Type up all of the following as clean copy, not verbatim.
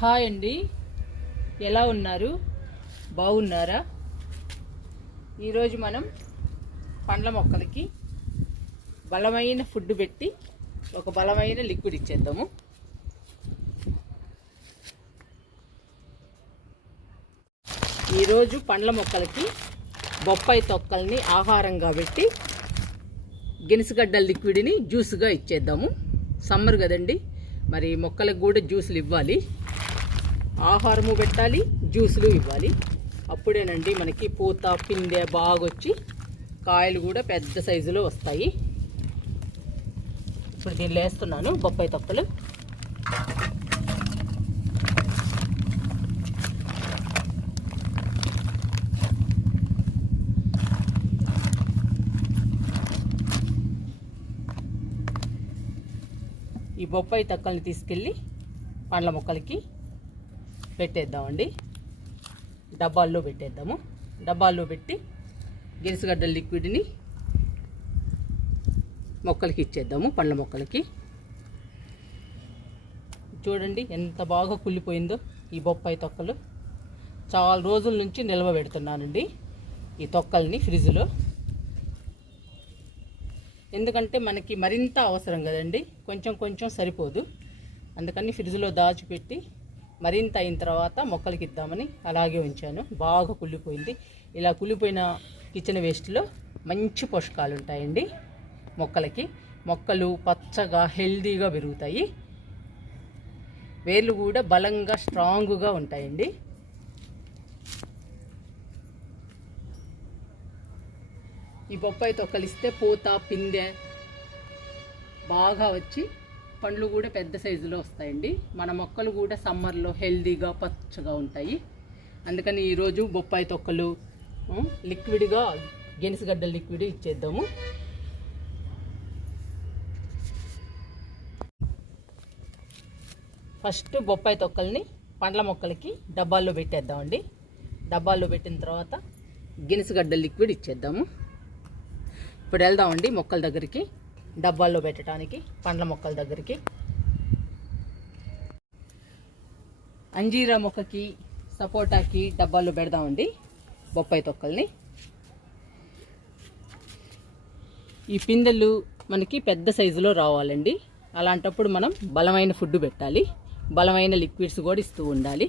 Hi అండి, ఎలా ఉన్నారు? బాగున్నారా? ఈరోజు మనం పండ్ల మొక్కలకి బలమైన ఫుడ్ పెట్టి ఒక బలమైన లిక్విడ్ ఇచ్చేద్దాము. ఈరోజు పండ్ల మొక్కలకి బొప్పాయి తొక్కల్ని ఆహారంగా పెట్టి గినిసగడ్డల లిక్విడ్ని జ్యూస్గా ఇచ్చేద్దాము. సమ్మర్ కదండి, మరి మొక్కలకు కూడా జ్యూసులు ఇవ్వాలి, ఆహారము పెట్టాలి, జ్యూసులు ఇవ్వాలి. అప్పుడేనండి మనకి పూత పిందె బాగొచ్చి కాయలు కూడా పెద్ద సైజులో వస్తాయి. ఇప్పుడు దీన్ని వేస్తున్నాను బొప్పాయి తొక్కలు. ఈ బొప్పాయి తొక్కల్ని తీసుకెళ్ళి పండ్ల మొక్కలకి పెట్టేద్దామండి. డబ్బాల్లో పెట్టేద్దాము. డబ్బాల్లో పెట్టి గినిసగడ్డల లిక్విడ్ని మొక్కలకి ఇచ్చేద్దాము. పండ్ల మొక్కలకి చూడండి ఎంత బాగా కుళ్ళిపోయిందో ఈ బొప్పాయి తొక్కలు. చాలా రోజుల నుంచి నిల్వ పెడుతున్నానండి ఈ తొక్కల్ని ఫ్రిడ్జ్లో. ఎందుకంటే మనకి మరింత అవసరం కదండి, కొంచెం కొంచెం సరిపోదు. అందుకని ఫ్రిడ్జ్లో దాచిపెట్టి మరింత అయిన తర్వాత మొక్కలకి ఇద్దామని అలాగే ఉంచాను. బాగా కుళ్ళిపోయింది. ఇలా కుళ్ళిపోయిన కిచెన్ వేస్ట్లో మంచి పోషకాలు ఉంటాయండి మొక్కలకి. మొక్కలు పచ్చగా హెల్దీగా పెరుగుతాయి, వేర్లు కూడా బలంగా స్ట్రాంగ్గా ఉంటాయండి. ఈ బొప్పాయి తొక్కలిస్తే పూత పిందె బాగా వచ్చి పండ్లు కూడా పెద్ద సైజులో వస్తాయండి. మన మొక్కలు కూడా సమ్మర్లో హెల్దీగా పచ్చగా ఉంటాయి. అందుకని ఈరోజు బొప్పాయి తొక్కలు లిక్విడ్గా గినిసగడ్డల లిక్విడ్ ఇచ్చేద్దాము. ఫస్ట్ బొప్పాయి తొక్కల్ని పండ్ల మొక్కలకి డబ్బాల్లో పెట్టేద్దామండి. డబ్బాల్లో పెట్టిన తర్వాత గినిసగడ్డల లిక్విడ్ ఇచ్చేద్దాము. ఇప్పుడు వెళ్దామండి మొక్కల దగ్గరికి, డబ్బాల్లో పెట్టడానికి పండ్ల మొక్కల దగ్గరికి. అంజీరా మొక్కకి సపోటాకి డబ్బాల్లో పెడదామండి బొప్పాయి తొక్కల్ని. ఈ పిందెలు మనకి పెద్ద సైజులో రావాలండి. అలాంటప్పుడు మనం బలమైన ఫుడ్ పెట్టాలి, బలమైన లిక్విడ్స్ కూడా ఇస్తూ ఉండాలి.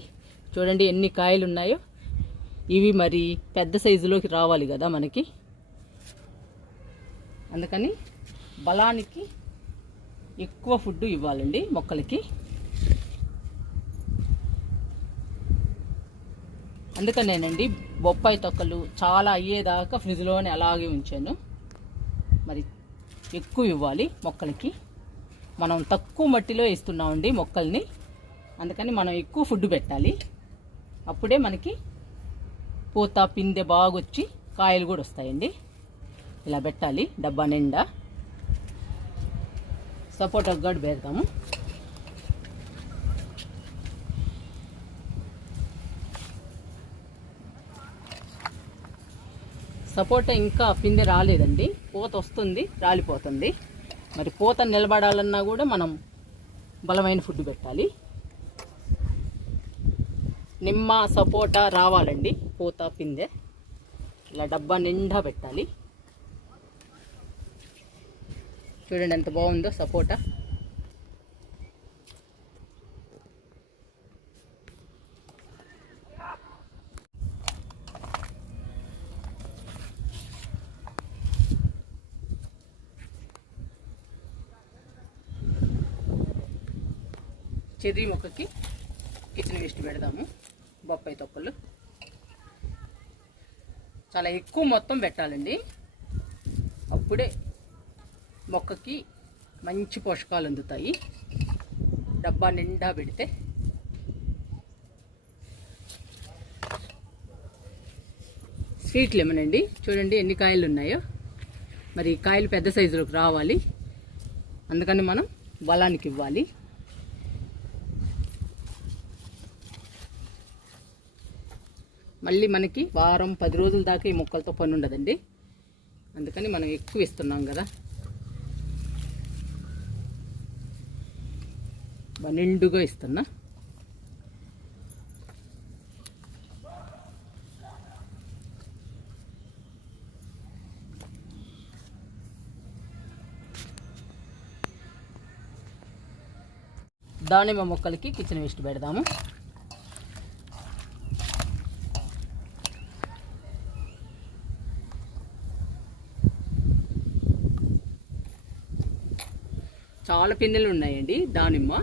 చూడండి ఎన్ని కాయలు ఉన్నాయో. ఇవి మరి పెద్ద సైజులోకి రావాలి కదా మనకి. అందుకని బలానికి ఎక్కువ ఫుడ్ ఇవ్వాలండి మొక్కలకి. అందుకనేనండి బొప్పాయి తొక్కలు చాలా అయ్యేదాకా ఫ్రిడ్జ్లోనే అలాగే ఉంచాను. మరి ఎక్కువ ఇవ్వాలి మొక్కలకి. మనం తక్కువ మట్టిలో వేస్తున్నామండి మొక్కల్ని, అందుకని మనం ఎక్కువ ఫుడ్ పెట్టాలి. అప్పుడే మనకి పూత పిందె బాగొచ్చి కాయలు కూడా వస్తాయండి. ఇలా పెట్టాలి డబ్బా నిండా. సపోటా గడ్డ పెడతాము. సపోటా ఇంకా పిందె రాలేదండి, పూత వస్తుంది, రాలిపోతుంది. మరి పూత నిలబడాలన్నా కూడా మనం బలమైన ఫుడ్ పెట్టాలి. నిమ్మ సపోటా రావాలండి పూత పిందె. ఇలా డబ్బా నిండా పెట్టాలి. చూడండి ఎంత బాగుందో సపోటా. చెర్రీ మొక్కకి కిచెన్ వేస్ట్ పెడదాము. బొప్పాయి తొక్కలు చాలా ఎక్కువ మొత్తం పెట్టాలండి, అప్పుడే మొక్కకి మంచి పోషకాలు అందుతాయి. డబ్బా నిండా పెడితే. స్వీట్ లెమన్ అండి, చూడండి ఎన్ని కాయలు ఉన్నాయో. మరి కాయలు పెద్ద సైజులోకి రావాలి, అందుకని మనం బలానికి ఇవ్వాలి. మళ్ళీ మనకి వారం 10 రోజుల దాకా ఈ మొక్కలతో పని ఉండదండి, అందుకని మనం ఎక్కువ ఇస్తున్నాం కదా. నిండుగా ఇస్తున్నా. దానిమ్మ మొక్కలకి కిచెన్ వేస్ట్ పెడదాము. చాలా పిందెలు ఉన్నాయండి దానిమ్మ,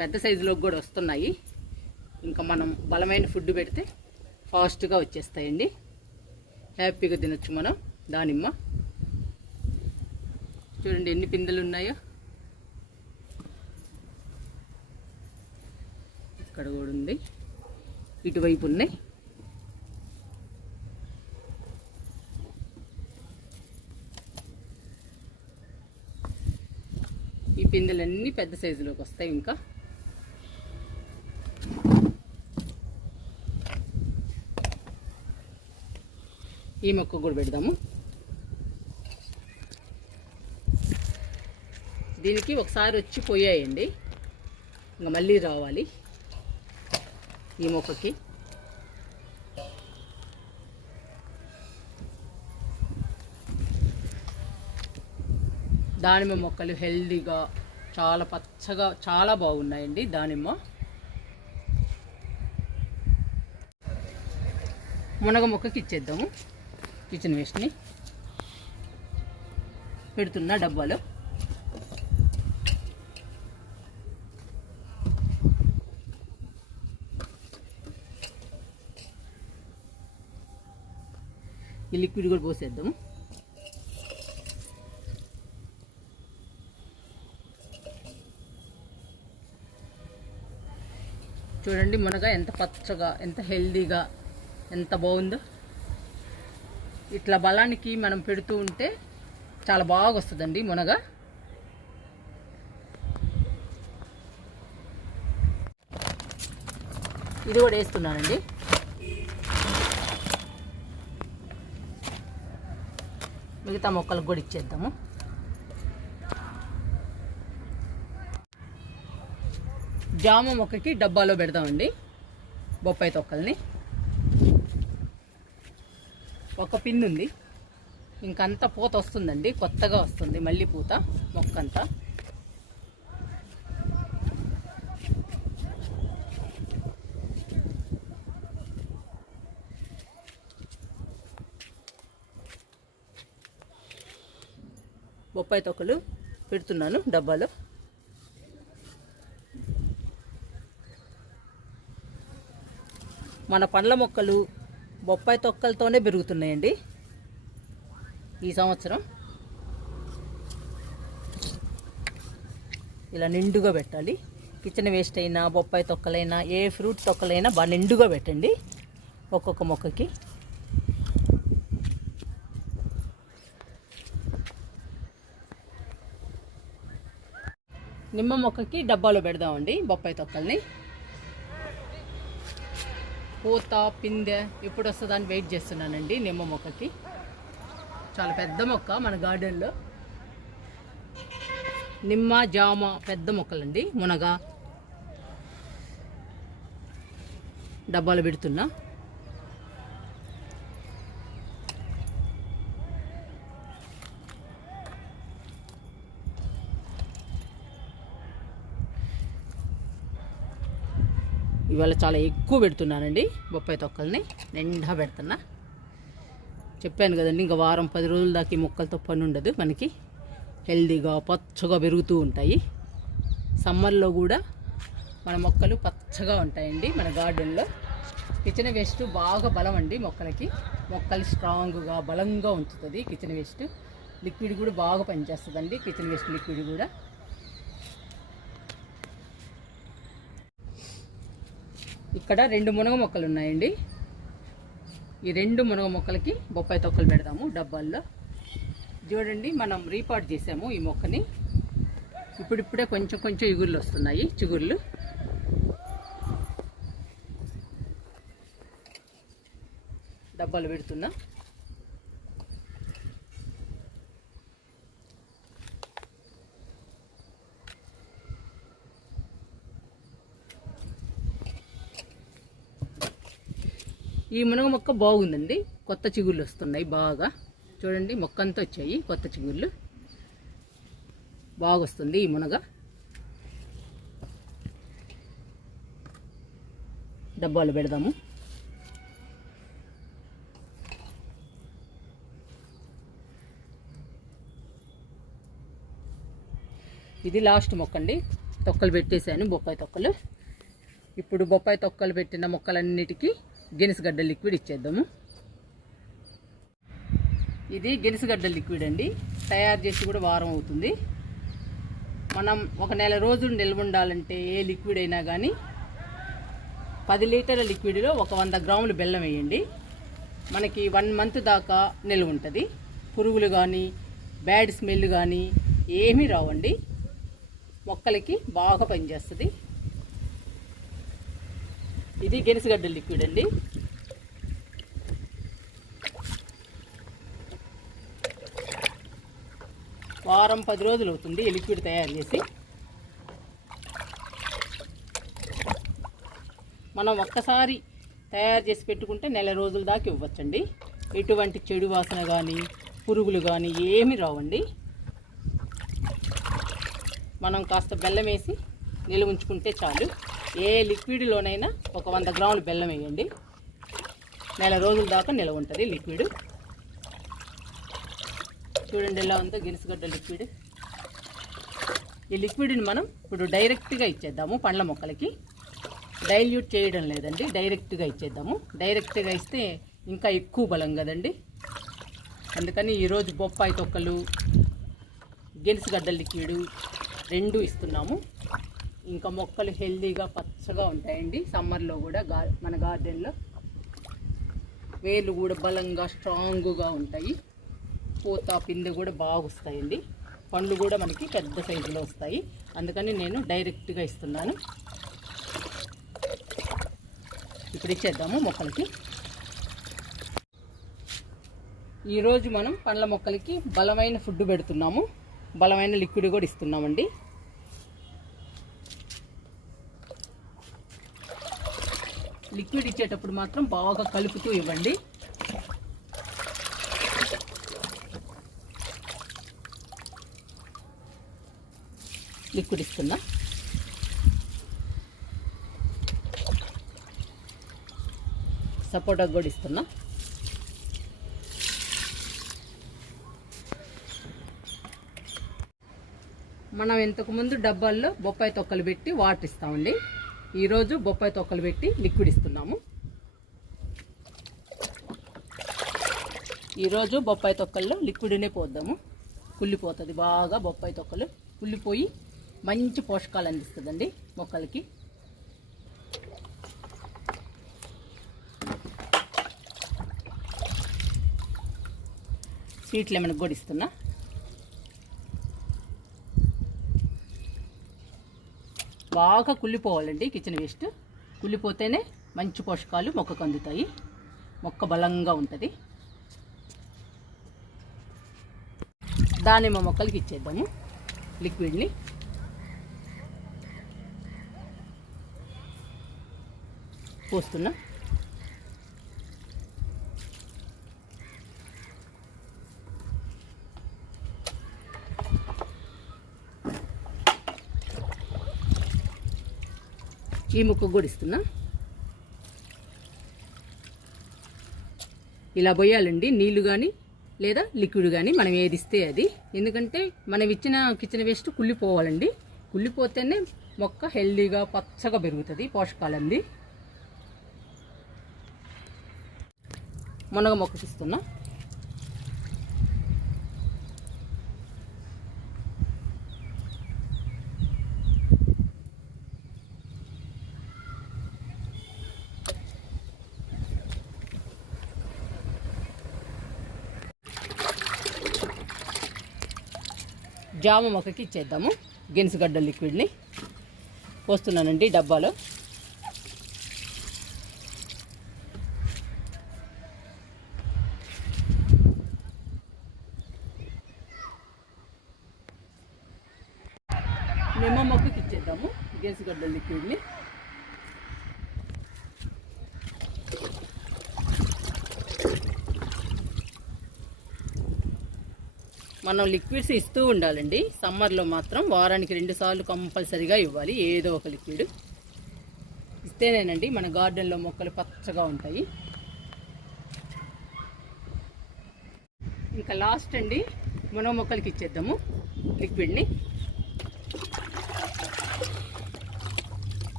పెద్ద సైజులోకి కూడా వస్తున్నాయి. ఇంకా మనం బలమైన ఫుడ్ పెడితే ఫాస్ట్గా వచ్చేస్తాయండి. హ్యాపీగా తినొచ్చు మనం దానిమ్మ. చూడండి ఎన్ని పిందెలు ఉన్నాయో. ఇక్కడ కూడా ఉంది, ఇటువైపు ఉన్నాయి. ఈ పిందెలన్నీ పెద్ద సైజులోకి వస్తాయి. ఇంకా ఈ మొక్క కూడా పెడదాము. దీనికి ఒకసారి వచ్చి పోయాయండి, ఇంకా మళ్ళీ రావాలి ఈ మొక్కకి. దానిమ్మ మొక్కలు హెల్దీగా చాలా పచ్చగా చాలా బాగున్నాయండి దానిమ్మ. మునగ మొక్కకి ఇచ్చేద్దాము కిచెన్ వేస్ట్ని. పెడుతున్న డబ్బాలో. ఈ లిక్విడ్ కూడా పోసేద్దాము. చూడండి మునగ ఎంత పచ్చగా, ఎంత హెల్దీగా, ఎంత బాగుందో. ఇట్లా బలానికి మనం పెడుతూ ఉంటే చాలా బాగా వస్తుందండి మునగ. ఇది కూడా వేస్తున్నానండి. మిగతా మొక్కలకు కూడా ఇచ్చేద్దాము. జామ మొక్కకి డబ్బాలో పెడదామండి బొప్పాయి తొక్కల్ని. ఒక పిన్ ఉంది, ఇంకంతా పూత వస్తుందండి, కొత్తగా వస్తుంది మళ్ళీ పూత మొక్కంతా. బొప్పాయి తొక్కలు పెడుతున్నాను డబ్బాలో. మన పండ్ల మొక్కలు బొప్పాయి తొక్కలతోనే పెరుగుతున్నాయండి ఈ సంవత్సరం. ఇలా నిండుగా పెట్టాలి. కిచెన్ వేస్ట్ అయినా, బొప్పాయి తొక్కలైనా, ఏ ఫ్రూట్ తొక్కలైనా బాగా నిండుగా పెట్టండి ఒక్కొక్క మొక్కకి. నిమ్మ మొక్కకి డబ్బాలో పెడదామండి బొప్పాయి తొక్కల్ని. పూత పిందె ఎప్పుడు వస్తుందని వెయిట్ చేస్తున్నానండి నిమ్మ మొక్కకి. చాలా పెద్ద మొక్క మన గార్డెన్లో. నిమ్మ, జామ పెద్ద మొక్కలండి. మునగ డబ్బాలు పెడుతున్నా. ఇవాళ చాలా ఎక్కువ పెడుతున్నానండి బొప్పాయి తొక్కల్ని, నిండా పెడుతున్నా. చెప్పాను కదండి, ఇంకా వారం 10 రోజుల దాకా ఈ మొక్కలతో పని ఉండదు మనకి. హెల్దీగా పచ్చగా పెరుగుతూ ఉంటాయి. సమ్మర్లో కూడా మన మొక్కలు పచ్చగా ఉంటాయండి మన గార్డెన్లో. కిచెన్ వేస్ట్ బాగా బలం అండి మొక్కలకి. మొక్కలు స్ట్రాంగ్గా బలంగా ఉంచుతుంది కిచెన్ వేస్ట్. లిక్విడ్ కూడా బాగా పనిచేస్తుందండి కిచెన్ వేస్ట్ లిక్విడ్ కూడా. ఇక్కడ 2 మునగ మొక్కలు ఉన్నాయండి. ఈ 2 మునగ మొక్కలకి బొప్పాయి తొక్కలు పెడదాము డబ్బాల్లో. చూడండి మనం రీపాట్ చేసాము ఈ మొక్కని. ఇప్పుడిప్పుడే కొంచెం కొంచెం ఇగుర్లు వస్తున్నాయి, చిగుర్లు. డబ్బాలు పెడుతున్నా. ఈ మునగ మొక్క బాగుందండి, కొత్త చిగుళ్ళు వస్తున్నాయి బాగా. చూడండి మొక్క అంతా వచ్చాయి కొత్త చిగుళ్ళు, బాగా వస్తుంది ఈ మునగ. డబ్బాలు పెడదాము. ఇది లాస్ట్ మొక్క అండి. తొక్కలు పెట్టేశాను, బొప్పాయి తొక్కలు. ఇప్పుడు బొప్పాయి తొక్కలు పెట్టిన మొక్కలన్నిటికీ గెనిసిగడ్డ లిక్విడ్ ఇచ్చేద్దాము. ఇది గెనిసిగడ్డ లిక్విడ్ అండి. తయారు చేసి కూడా వారం అవుతుంది. మనం ఒక నెల రోజులు నిల్వ ఉండాలంటే ఏ లిక్విడ్ అయినా కానీ 10 లీటర్ల లిక్విడ్లో ఒక 100 గ్రాములు బెల్లం వేయండి. మనకి 1 మంత్ దాకా నిల్వ ఉంటుంది. పురుగులు కానీ బ్యాడ్ స్మెల్ కానీ ఏమీ రావండి. మొక్కలకి బాగా పనిచేస్తుంది. ఇది గెనిసిగడ్డ లిక్విడ్ అండి. వారం 10 రోజులు అవుతుంది ఈ లిక్విడ్ తయారు చేసి. మనం ఒక్కసారి తయారు చేసి పెట్టుకుంటే నెల రోజుల దాకా ఇవ్వచ్చండి. ఎటువంటి చెడు వాసన కానీ పురుగులు కానీ ఏమీ రావండి. మనం కాస్త బెల్లం వేసి నిల్వ ఉంచుకుంటే చాలు. ఏ లిక్విడ్లోనైనా ఒక 100 గ్రాములు బెల్లం వేయండి. నెల రోజుల దాకా నిల్వ ఉంటుంది లిక్విడ్. చూడండి ఎలా ఉందో గెనిసిగడ్డ లిక్విడ్. ఈ లిక్విడ్ని మనం ఇప్పుడు డైరెక్ట్గా ఇచ్చేద్దాము పండ్ల మొక్కలకి. డైల్యూట్ చేయడం లేదండి, డైరెక్ట్గా ఇచ్చేద్దాము. డైరెక్ట్గా ఇస్తే ఇంకా ఎక్కువ బలం కదండి. అందుకని ఈరోజు బొప్పాయి తొక్కలు గెనిసిగడ్డ లిక్విడ్ 2 ఇస్తున్నాము. ఇంకా మొక్కలు హెల్దీగా పచ్చగా ఉంటాయండి. సమ్మర్లో కూడా మన గార్డెన్లో వేర్లు కూడా బలంగా స్ట్రాంగ్గా ఉంటాయి. పూత పిందె కూడా బాగా వస్తాయండి. పండ్లు కూడా మనకి పెద్ద సైజులో వస్తాయి. అందుకని నేను డైరెక్ట్గా ఇస్తున్నాను. ఇప్పుడు ఇచ్చేద్దాము మొక్కలకి. ఈరోజు మనం పండ్ల మొక్కలకి బలమైన ఫుడ్ పెడుతున్నాము. బలమైన లిక్విడ్ కూడా ఇస్తున్నామండి. లిక్విడ్ ఇచ్చేటప్పుడు మాత్రం బాగా కలుపుతూ ఇవ్వండి. లిక్విడ్ ఇస్తున్నా. సపోటా కూడా ఇస్తున్నా. మనం ఇంతకుముందు డబ్బాల్లో బొప్పాయి తొక్కలు పెట్టి వాటర్ ఇస్తామండి. ఈరోజు బొప్పాయి తొక్కలు పెట్టి లిక్విడ్ ఇస్తున్నాము. ఈరోజు బొప్పాయి తొక్కల్లో లిక్విడ్నే పోద్దాము. కుళ్ళిపోతుంది బాగా. బొప్పాయి తొక్కలు కుళ్ళిపోయి మంచి పోషకాలు అందిస్తుందండి మొక్కలకి. స్వీట్ లెమన్ కూడా ఇస్తున్నా. బాగా కుళ్ళిపోవాలండి కిచెన్ వేస్ట్. కుళ్ళిపోతేనే మంచి పోషకాలు మొక్కకు అందుతాయి. మొక్క బలంగా ఉంటుంది. దానిమ్మ మొక్కలకి ఇచ్చేద్దాము లిక్విడ్ని. పోస్తున్నా. ఈ ముక్క కూడా ఇస్తున్నా. ఇలా పోయాలండి నీళ్లు కానీ లేదా లిక్విడ్ కానీ మనం ఏది ఇస్తే అది. ఎందుకంటే మనం ఇచ్చిన కిచెన్ వేస్ట్ కుళ్ళిపోవాలండి. కుళ్ళిపోతేనే మొక్క హెల్దీగా పచ్చగా పెరుగుతుంది, పోషకాలంది. మునగ మొక్కకి ఇస్తున్నా. జామ మొక్కకి ఇచ్చేద్దాము గెనిసిగడ్డ లిక్విడ్ని. పోస్తున్నానండి డబ్బాలో. నిమ్మ మొక్కకి ఇచ్చేద్దాము గెనిసిగడ్డ లిక్విడ్ని. మనం లిక్విడ్స్ ఇస్తూ ఉండాలండి. సమ్మర్లో మాత్రం వారానికి 2 సార్లు కంపల్సరీగా ఇవ్వాలి ఏదో ఒక లిక్విడ్. ఇస్తేనేనండి మన గార్డెన్లో మొక్కలు పచ్చగా ఉంటాయి. ఇంకా లాస్ట్ అండి, మనం మొక్కలకి ఇచ్చేద్దాము లిక్విడ్ని.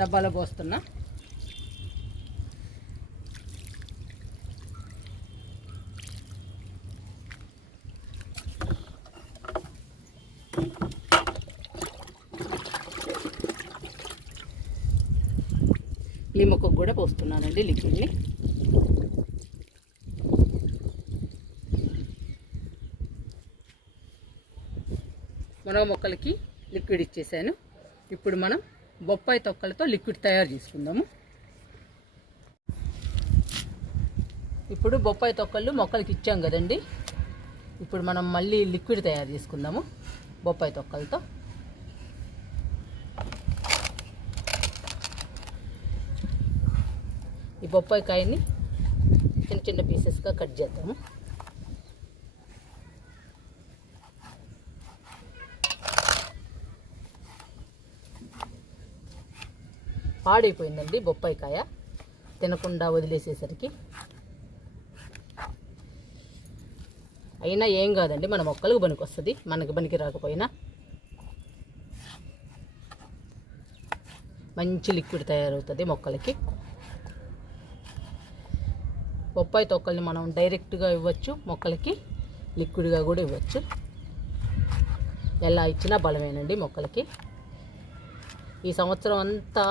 డబ్బాలో పోస్తున్నా. ఈ మొక్కకు కూడా పోస్తున్నానండి లిక్విడ్ని. మునగ మొక్కలకి లిక్విడ్ ఇచ్చేసాను. ఇప్పుడు మనం బొప్పాయి తొక్కలతో లిక్విడ్ తయారు చేసుకుందాము. ఇప్పుడు బొప్పాయి తొక్కలు మొక్కలకి ఇచ్చాం కదండి, ఇప్పుడు మనం మళ్ళీ లిక్విడ్ తయారు చేసుకుందాము బొప్పాయి తొక్కలతో. ఈ బొప్పాయి కాయని చిన్న చిన్న పీసెస్గా కట్ చేద్దాము. పాడైపోయిందండి బొప్పాయి కాయ, తినకుండా వదిలేసేసరికి. అయినా ఏం కాదండి, మన మొక్కలకు పనికి వస్తుంది, మనకి పనికి రాకపోయినా. మంచి లిక్విడ్ తయారవుతుంది మొక్కలకి. బొప్పాయి తొక్కల్ని మనం డైరెక్ట్గా ఇవ్వచ్చు మొక్కలకి, లిక్విడ్గా కూడా ఇవ్వచ్చు. ఎలా ఇచ్చినా బలమేనండి మొక్కలకి. ఈ సంవత్సరం అంతా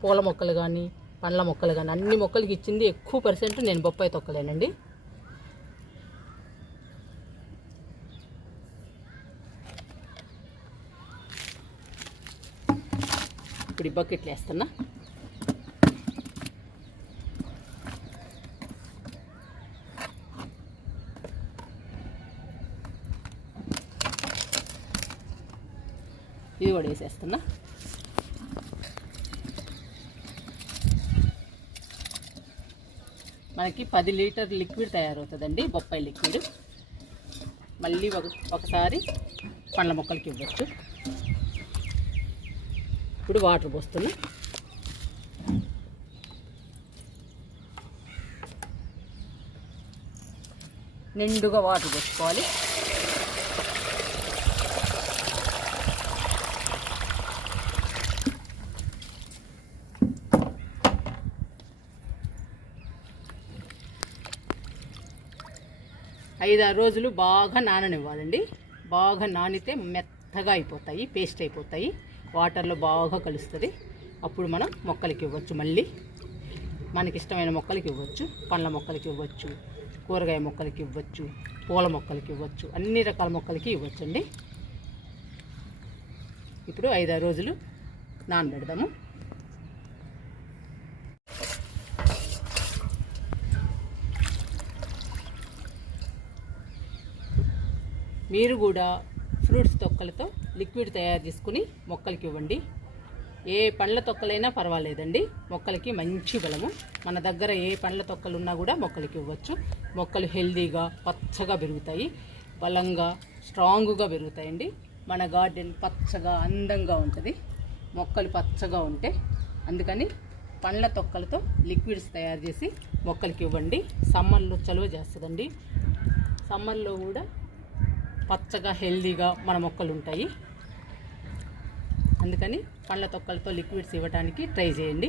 పూల మొక్కలు కానీ పండ్ల మొక్కలు కానీ అన్ని మొక్కలకి ఇచ్చింది ఎక్కువ % నేను బొప్పాయి తొక్కలేనండి. ఇప్పుడు ఈ బకెట్లు వేస్తున్నా. ఇది కూడా వేసేస్తున్నా. మనకి 10 లీటర్ లిక్విడ్ తయారవుతుందండి బొప్పాయి లిక్విడ్. మళ్ళీ ఒకసారి పండ్ల మొక్కలకి ఇవ్వచ్చు. ఇప్పుడు వాటర్ పోస్తున్నా. నిండుగా వాటర్ పోసుకోవాలి. ఐదు 6 రోజులు బాగా నాననివ్వాలండి. బాగా నానితే మెత్తగా అయిపోతాయి, పేస్ట్ అయిపోతాయి, వాటర్లో బాగా కలుస్తుంది. అప్పుడు మనం మొక్కలకి ఇవ్వచ్చు. మళ్ళీ మనకి ఇష్టమైన మొక్కలకి ఇవ్వచ్చు. పండ్ల మొక్కలకి ఇవ్వచ్చు, కూరగాయ మొక్కలకి ఇవ్వచ్చు, పూల మొక్కలకి ఇవ్వచ్చు, అన్ని రకాల మొక్కలకి ఇవ్వచ్చండి. ఇప్పుడు 5 6 రోజులు నానబెడదాము. మీరు కూడా ఫ్రూట్స్ తొక్కలతో లిక్విడ్ తయారు చేసుకుని మొక్కలకి ఇవ్వండి. ఏ పండ్ల తొక్కలైనా పర్వాలేదండి, మొక్కలకి మంచి బలము. మన దగ్గర ఏ పండ్ల తొక్కలు ఉన్నా కూడా మొక్కలకి ఇవ్వచ్చు. మొక్కలు హెల్దీగా పచ్చగా పెరుగుతాయి, బలంగా స్ట్రాంగ్గా పెరుగుతాయండి. మన గార్డెన్ పచ్చగా అందంగా ఉంటుంది మొక్కలు పచ్చగా ఉంటే. అందుకని పండ్ల తొక్కలతో లిక్విడ్స్ తయారు చేసి మొక్కలకి ఇవ్వండి. సమ్మర్లో చలువ చేస్తుందండి. సమ్మర్లో కూడా పచ్చగా హెల్దీగా మన మొక్కలు ఉంటాయి. అందుకని పండ్ల తొక్కలతో లిక్విడ్స్ ఇవ్వడానికి ట్రై చేయండి.